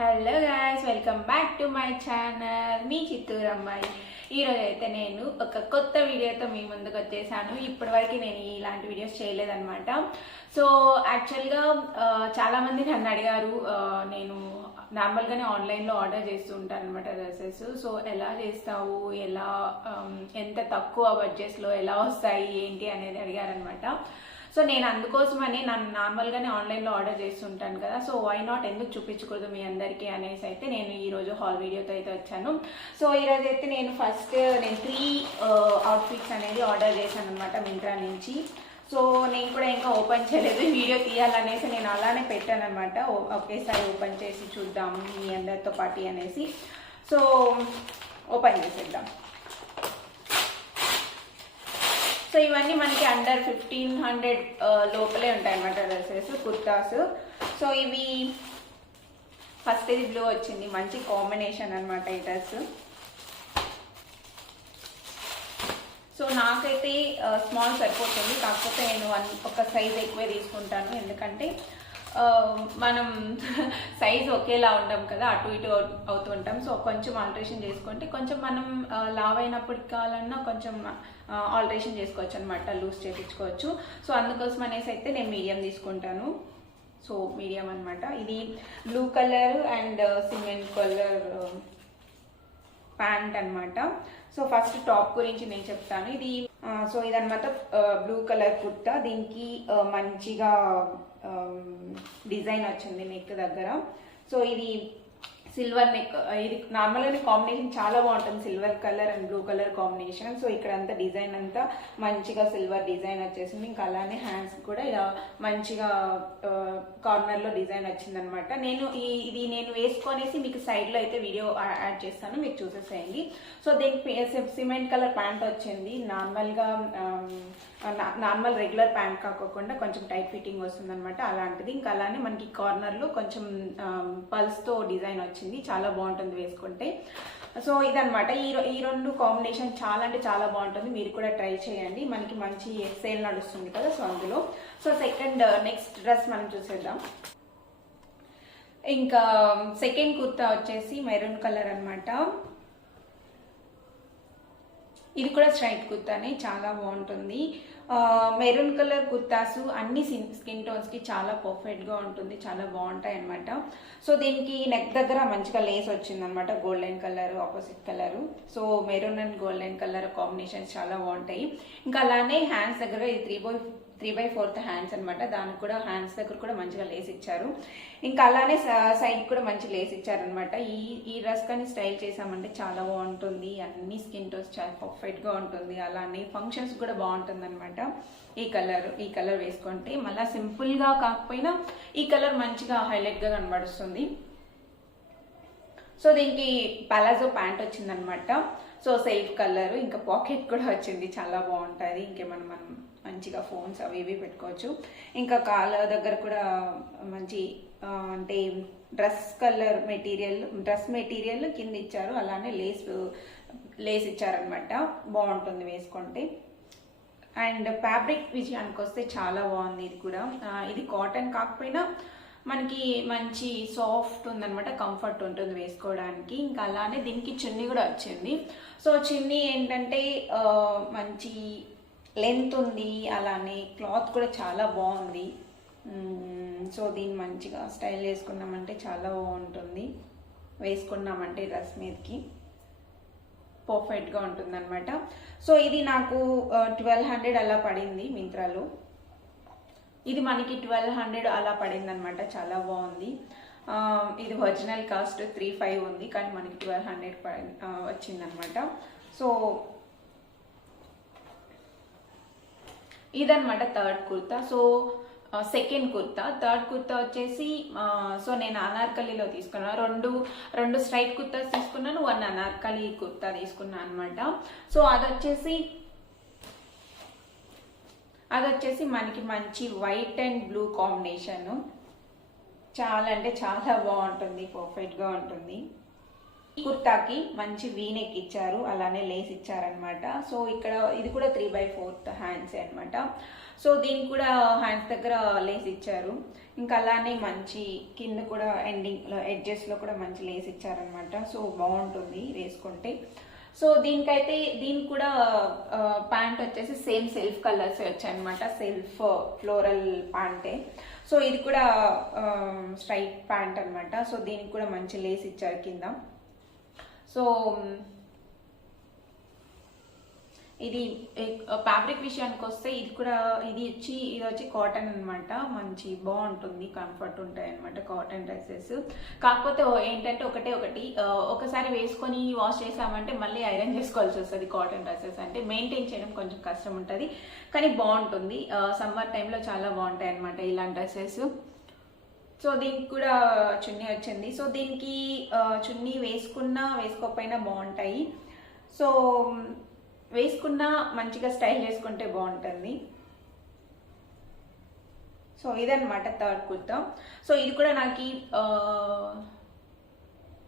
Hello guys, welcome back to my channel. మీ చిత్తూరు అమ్మాయి. ఈరోజు అయితే నేను ఒక కొత్త వీడియోతో మీ ముందుకు వచ్చేసాను. ఇప్పటివరకు నేను ఇలాంటి వీడియోస్ చేయలేదన్నమాట. సో యాక్చువల్గా చాలామంది నన్ను అడిగారు, నేను నార్మల్గానే ఆన్లైన్లో ఆర్డర్ చేస్తూ ఉంటాను అనమాట డ్రెస్సెస్. సో ఎలా చేస్తావు, ఎలా ఎంత తక్కువ బడ్జెట్స్లో ఎలా వస్తాయి ఏంటి అనేది అడిగారనమాట. సో నేను అందుకోసమని నన్ను నార్మల్గానే ఆన్లైన్లో ఆర్డర్ చేస్తుంటాను కదా, సో వై నాట్ ఎందుకు చూపించకూడదు మీ అందరికీ అనేసి అయితే నేను ఈరోజు హాల్ వీడియోతో అయితే వచ్చాను. సో ఈరోజు అయితే నేను నేను 3 అవుట్ఫిట్స్ అనేది ఆర్డర్ చేశాను అనమాట మింత్రా నుంచి. సో నేను కూడా ఇంకా ఓపెన్ చేయలేదు, వీడియో తీయాలనేసి నేను అలానే పెట్టాను అనమాట. ఒకేసారి ఓపెన్ చేసి చూద్దాము మీ అందరితో పాటు అనేసి. సో ఓపెన్ చేసేద్దాం. సో ఇవన్నీ మనకి అండర్ 1500 లోపలే ఉంటాయి అన్నమాట డ్రెస్సెస్, కుర్తాస్. సో ఇవి ఫస్ట్ ఇది బ్లూ వచ్చింది, మంచి కాంబినేషన్ అనమాట ఈ డ్రెస్. సో నాకైతే స్మాల్ సరిపోతుంది, కాకపోతే నేను ఒక సైజ్ ఎక్కువే తీసుకుంటాను. ఎందుకంటే మనం సైజ్ ఒకేలా ఉండం కదా, అటు ఇటు అవుతూ ఉంటాం. సో కొంచెం ఆల్టరేషన్ చేసుకుంటే కొంచెం మనం లావ్ అయినప్పటికి కావాలన్నా కొంచెం ఆల్టరేషన్ చేసుకోవచ్చు అనమాట, లూజ్ చేయించుకోవచ్చు. సో అందుకోసం అనేసి అయితే నేను మీడియం తీసుకుంటాను. సో మీడియం అనమాట. ఇది blue colour and cement colour pant అనమాట. సో ఫస్ట్ టాప్ గురించి నేను చెప్తాను. సో ఇదనమాట బ్లూ కలర్ కుర్తా. దీనికి మంచిగా డిజైన్ వచ్చింది నెక్ దగ్గర. సో ఇది సిల్వర్ నెక్. ఇది నార్మల్గానే కాంబినేషన్ చాలా బాగుంటుంది, silver colour and blue colour combination. So ఇక్కడ అంతా డిజైన్ అంతా మంచిగా సిల్వర్ డిజైన్ వచ్చేసింది. ఇంకా అలానే హ్యాండ్స్ కూడా ఇలా మంచిగా కార్నర్లో డిజైన్ వచ్చిందనమాట. ఇది నేను వేసుకొనేసి మీకు సైడ్లో అయితే వీడియో యాడ్ చేస్తాను, మీరు చూసేసేయండి. సో దీనికి సిమెంట్ కలర్ ప్యాంట్ వచ్చింది. నార్మల్ రెగ్యులర్ ప్యాంట్ కాకుండా కొంచెం టైట్ ఫిట్టింగ్ వస్తుంది అనమాట, అలాంటిది. ఇంకా అలానే మనకి కార్నర్లో కొంచెం పల్స్తో డిజైన్ వచ్చింది, చాలా బాగుంటుంది వేసుకుంటే. సో ఇదనమాట ఈ రెండు కాంబినేషన్ చాలా అంటే చాలా బాగుంటుంది, మీరు కూడా ట్రై చేయండి. మనకి మంచి సేల్ నడుస్తుంది కదా, సో అందులో. సో నెక్స్ట్ డ్రెస్ మనం చూసేద్దాం. ఇంకా సెకండ్ కుర్తా వచ్చేసి మెరూన్ కలర్ అనమాట. ఇది కూడా స్ట్రైట్ కుర్తానే, చాలా బాగుంటుంది. మెరూన్ కలర్ కుర్తాసు అన్ని స్కిన్ టోన్స్కి చాలా పర్ఫెక్ట్గా ఉంటుంది, చాలా బాగుంటాయి అనమాట. సో దీనికి నెక్ దగ్గర మంచిగా లేస్ వచ్చింది అనమాట, golden colour opposite colour. So maroon and golden colour combinations చాలా బాగుంటాయి. ఇంకా అలానే హ్యాండ్స్ దగ్గర ఇది 3/4 హ్యాండ్స్ అనమాట. దానికి కూడా హ్యాండ్స్ దగ్గర కూడా మంచిగా లేస్ ఇచ్చారు. ఇంకా అలానే సైడ్ కూడా మంచి లేస్ ఇచ్చారనమాట. ఈ డ్రెస్ కానీ స్టైల్ చేసామంటే చాలా బాగుంటుంది, అన్ని స్కిన్ టోన్స్ చాలా పర్ఫెక్ట్గా ఉంటుంది. అలానే ఫంక్షన్స్ కూడా బాగుంటుంది అనమాట. ఈ కలర్ వేసుకుంటే మళ్ళీ సింపుల్గా కాకపోయినా ఈ కలర్ మంచిగా హైలైట్గా కనబడుస్తుంది. సో దీనికి పలాజో ప్యాంట్ వచ్చిందనమాట. సో సెల్ఫ్ కలర్, ఇంకా పాకెట్ కూడా వచ్చింది, చాలా బాగుంటుంది. ఇంకేమన్నా మనం మంచిగా ఫోన్స్ అవి ఇవి పెట్టుకోవచ్చు. ఇంకా కాలర్ దగ్గర కూడా మంచి అంటే డ్రెస్ మెటీరియల్ కింద ఇచ్చారు. అలానే లేస్ ఇచ్చారనమాట, బాగుంటుంది వేసుకుంటే. అండ్ ఫ్యాబ్రిక్ విషయానికి వస్తే చాలా బాగుంది. ఇది కూడా ఇది కాటన్ కాకపోయినా మనకి మంచి సాఫ్ట్ ఉందనమాట, కంఫర్ట్ ఉంటుంది వేసుకోవడానికి. ఇంకా అలానే దీనికి చున్నీ కూడా వచ్చింది. సో చున్నీ ఏంటంటే మంచి లెంత్ ఉంది, అలానే క్లాత్ కూడా చాలా బాగుంది. సో దీన్ని మంచిగా స్టైల్ వేసుకున్నామంటే చాలా బాగుంటుంది, వేసుకున్నామంటే డ్రెస్ మీదకి పర్ఫెక్ట్గా ఉంటుంది అనమాట. సో ఇది నాకు 1200 అలా పడింది మింత్రాలో. ఇది మనకి 1200 అలా పడింది అనమాట, చాలా బాగుంది. ఇది ఒరిజినల్ కాస్ట్ 3500 ఉంది, కానీ మనకి 1200 వచ్చిందనమాట. సో ఇదనమాట third kurta. So second kurta. Third kurta వచ్చేసి సో నేను అనార్కలిలో తీసుకున్నాను, రెండు స్ట్రైట్ కుర్తాస్ తీసుకున్నాను, 1 అనార్కలి కుర్తా తీసుకున్నాను అనమాట. సో అదొచ్చేసి మనకి మంచి వైట్ అండ్ బ్లూ కాంబినేషన్, చాలా అంటే చాలా బాగుంటుంది, పర్ఫెక్ట్గా ఉంటుంది. కుర్తాకి మంచి వీనెక్ ఇచ్చారు, అలానే లేస్ ఇచ్చారనమాట. సో ఇక్కడ ఇది కూడా 3/4 హ్యాండ్స్ అనమాట. సో దీనికి కూడా హ్యాండ్స్ దగ్గర లేస్ ఇచ్చారు. ఇంకా అలానే మంచి కింద కూడా ఎండింగ్ ఎడ్జెస్లో కూడా మంచి లేస్ ఇచ్చారనమాట. సో బాగుంటుంది వేసుకుంటే. సో దీనికి కూడా ప్యాంట్ వచ్చేసి సేమ్ సెల్ఫ్ కలర్స్ వచ్చాయన్నమాట, సెల్ఫ్ ఫ్లోరల్ ప్యాంటే. సో ఇది కూడా స్ట్రైట్ ప్యాంట్ అనమాట. సో దీనికి కూడా మంచి లేస్ ఇచ్చారు కింద. సో ఇది ఫ్యాబ్రిక్ విషయానికి వస్తే ఇది వచ్చి కాటన్ అనమాట. మంచి బాగుంటుంది, కంఫర్ట్ ఉంటాయి అనమాట కాటన్ డ్రెస్సెస్. కాకపోతే ఏంటంటే ఒకసారి వేసుకొని వాష్ చేసామంటే మళ్ళీ ఐరన్ చేసుకోవాల్సి వస్తుంది. కాటన్ డ్రెస్సెస్ అంటే మెయింటైన్ చేయడం కొంచెం కష్టం ఉంటుంది, కానీ బాగుంటుంది. సమ్మర్ టైంలో చాలా బాగుంటాయి అనమాట ఇలాంటి డ్రెస్సెస్. సో దీనికి కూడా చున్నీ వచ్చింది. సో దీనికి చున్నీ వేసుకోకపోయినా బాగుంటాయి. సో వేసుకున్నా మంచిగా స్టైల్ చేసుకుంటే బాగుంటుంది. సో ఇదన్నమాట థర్డ్ కుర్తా. సో ఇది కూడా నాకు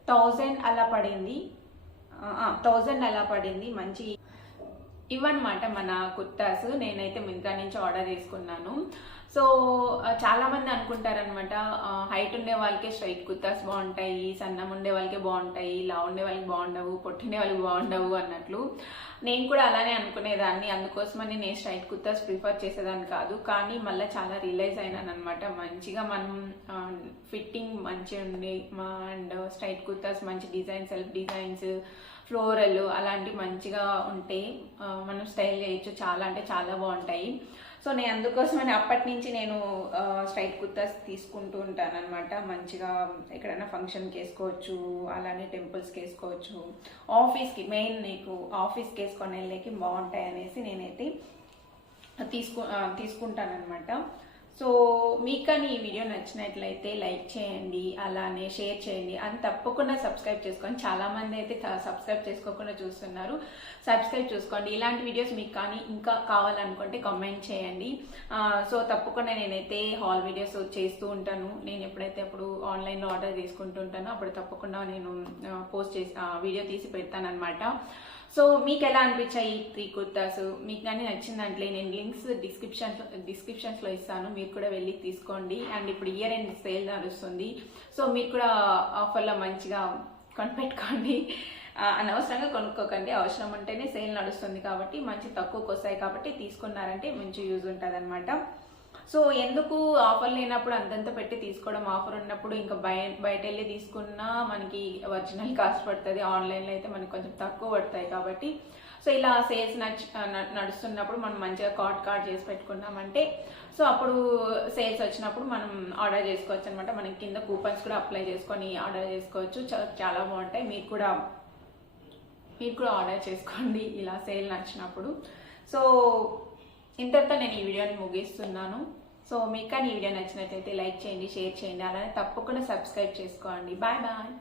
1000 అలా పడింది, 1000 అలా పడింది. మంచి ఇవన్నమాట మన కుర్తాస్. నేనైతే మింత్రా నుంచి ఆర్డర్ చేసుకున్నాను. సో చాలా మంది అనుకుంటారనమాట, హైట్ ఉండే వాళ్ళకే స్ట్రైట్ కుర్తాస్ బాగుంటాయి, సన్నం ఉండే వాళ్ళకే బాగుంటాయి, లావు ఉండే వాళ్ళకి బాగుండవు, పొట్టిండే వాళ్ళకి బాగుండవు అన్నట్లు. నేను కూడా అలానే అనుకునేదాన్ని. అందుకోసమని నేను స్ట్రైట్ కుర్తాస్ ప్రిఫర్ చేసేదాన్ని కాదు. కానీ మళ్ళీ చాలా రియలైజ్ అయినాను అనమాట. మంచిగా మనం ఫిట్టింగ్ మంచిగా ఉండి అండ్ స్ట్రైట్ కుర్తాస్ మంచి డిజైన్, సెల్ఫ్ డిజైన్స్, ఫ్లోరల్ అలాంటి మంచిగా ఉంటే మనం స్టైల్ చేయొచ్చు. చాలా అంటే చాలా బాగుంటాయి. సో నేను అందుకోసమని అప్పటి నుంచి నేను స్ట్రైట్ కుర్తాస్ తీసుకుంటూ ఉంటాను అనమాట. మంచిగా ఎక్కడైనా ఫంక్షన్కి వేసుకోవచ్చు, అలానే టెంపుల్స్కి వేసుకోవచ్చు, ఆఫీస్కి మెయిన్ నీకు ఆఫీస్కి వేసుకొని వెళ్ళేకి బాగుంటాయి అనేసి నేనైతే తీసుకుంటాను అనమాట. సో మీకు కానీ ఈ వీడియో నచ్చినట్లయితే లైక్ చేయండి, అలానే షేర్ చేయండి, అని తప్పకుండా సబ్స్క్రైబ్ చేసుకోండి. చాలామంది అయితే సబ్స్క్రైబ్ చేసుకోకుండా చూస్తున్నారు. సబ్స్క్రైబ్ చేసుకోండి. ఇలాంటి వీడియోస్ మీకు కానీ ఇంకా కావాలనుకుంటే కామెంట్ చేయండి. సో తప్పకుండా నేనైతే హాల్ వీడియోస్ చేస్తూ ఉంటాను. నేను ఎప్పుడైతే అప్పుడు ఆన్లైన్లో ఆర్డర్ తీసుకుంటూ ఉంటానో అప్పుడు తప్పకుండా నేను పోస్ట్ చేసి వీడియో తీసి పెడతానమాట. సో మీకు ఎలా అనిపించాయి ఈ 3 కుర్తాస్? మీకు కానీ నచ్చిందంటే నేను లింక్స్ డిస్క్రిప్షన్స్లో ఇస్తాను, మీరు కూడా వెళ్ళి తీసుకోండి. అండ్ ఇప్పుడు ఇయర్ ఎండ్ సేల్ నడుస్తుంది. సో మీరు కూడా ఆఫర్లో మంచిగా కొనిపెట్టుకోండి. అనవసరంగా కొనుక్కోకండి, అవసరం ఉంటేనే సేల్ నడుస్తుంది కాబట్టి మంచి తక్కువకి వస్తాయి కాబట్టి తీసుకున్నారంటే మంచి యూజ్ ఉంటుంది అనమాట. సో ఎందుకు ఆఫర్ లేనప్పుడు అంతంత పెట్టి తీసుకోవడం, ఆఫర్ ఉన్నప్పుడు ఇంకా బయట వెళ్ళి తీసుకున్నా మనకి ఒరిజినల్ కాస్ట్ పడుతుంది. ఆన్లైన్లో అయితే మనకి కొంచెం తక్కువ పడతాయి కాబట్టి. సో ఇలా సేల్స్ నడుస్తున్నప్పుడు మనం మంచిగా కార్డ్ చేసి పెట్టుకున్నామంటే సో అప్పుడు సేల్స్ వచ్చినప్పుడు మనం ఆర్డర్ చేసుకోవచ్చు అనమాట. మనకి కింద కూపన్స్ కూడా అప్లై చేసుకొని ఆర్డర్ చేసుకోవచ్చు. చాలా బాగుంటాయి. మీరు కూడా ఆర్డర్ చేసుకోండి ఇలా సేల్ నచ్చినప్పుడు. సో ఇంతటితో నేను ఈ వీడియోని ముగిస్తున్నాను. సో మీకు కానీ ఈ వీడియో నచ్చినట్లయితే లైక్ చేయండి, షేర్ చేయండి, అలానే తప్పకుండా సబ్స్క్రైబ్ చేసుకోండి. Bye bye.